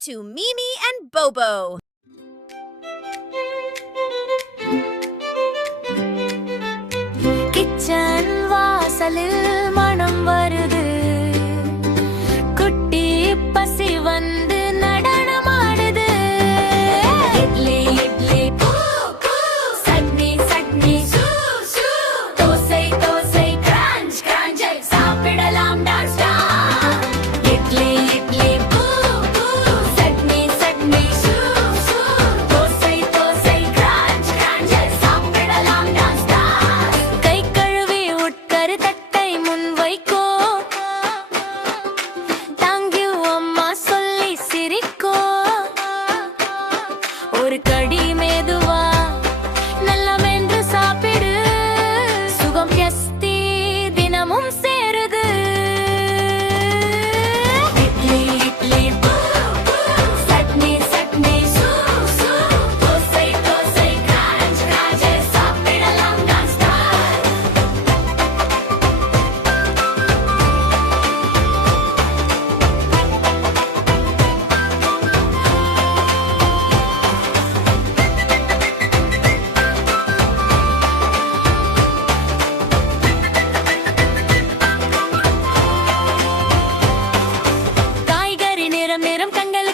to Mimi and Bobo. Kitchen வாசலில் மனம் வருது, குட்டி பசி வந்து நடனமாடுது. இட்லி இட்லி பூ பூ, சட்னி சட்னி சூ சூ, தோசை தோசை கிரன்ச் கிரன்ச், சாப்பிடலாம் டான்ஸ் டான்ஸ். இட்லி இட்லி பூ பூ, சட்னி சட்னி சூ சூ, தோசை தோசை கிரன்ச் கிரன்ச், சாப்பிடலாம் டான்ஸ் டான்ஸ். கை கழுவி உட்கரு தட்டை முன் வைக்கோ, தேங்க்யூ அம்மா சொல்லி சிரிக்கோ. ஒரு கடி மெதுவா நல்ல மென்று சாப்பிடு, சுகம் எஸ்தி தினமும் சேருது. இட்லி இட்லி பூ பூ, சட்னி சட்னி சூ சூ, தோசை தோசை கிரன்ச் கிரன்ச், சாப்பிடலாம் டான்ஸ் டான்ஸ். காய்கறி நிறம் நிறம் கண்கள்